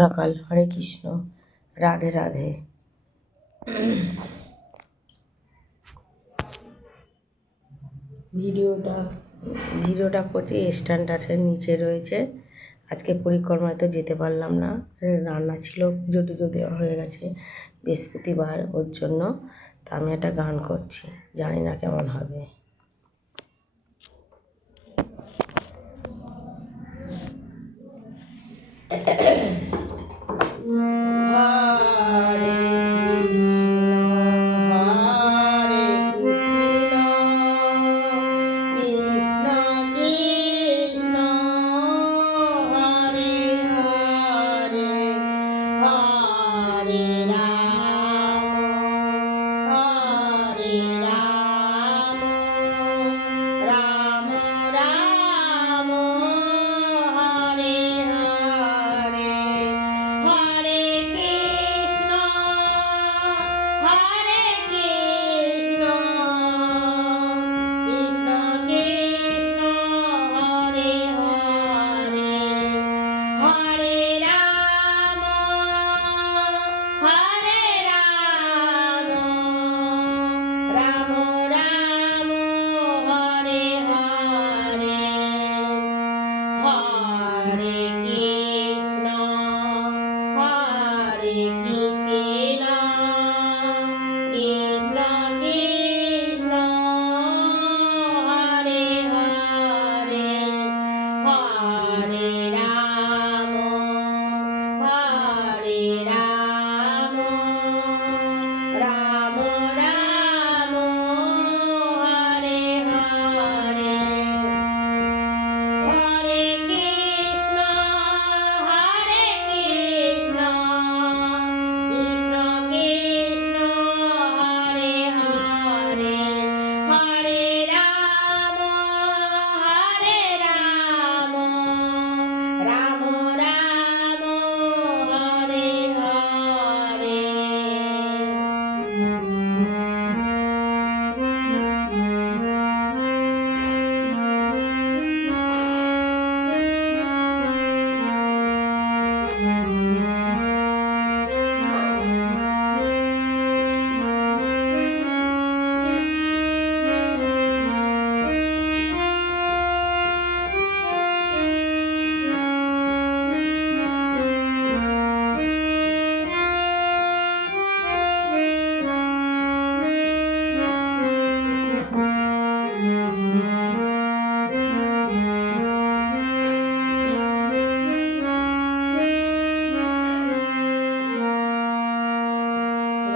সকাল, হরে কৃষ্ণ, রাধে রাধে। ভিডিওটা করছি, স্ট্যান্ড আছে নিচে রয়েছে। আজকে পরিক্রমায় তো যেতে পারলাম না, রান্না ছিল, পুজো টুজো দেওয়া হয়ে গেছে বৃহস্পতিবার, ওর জন্য। তা আমি একটা গান করছি, জানি না কেমন হবে।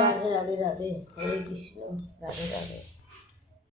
রাধে রাধে রাধে, হরে কৃষ্ণ, রাধে রাধে।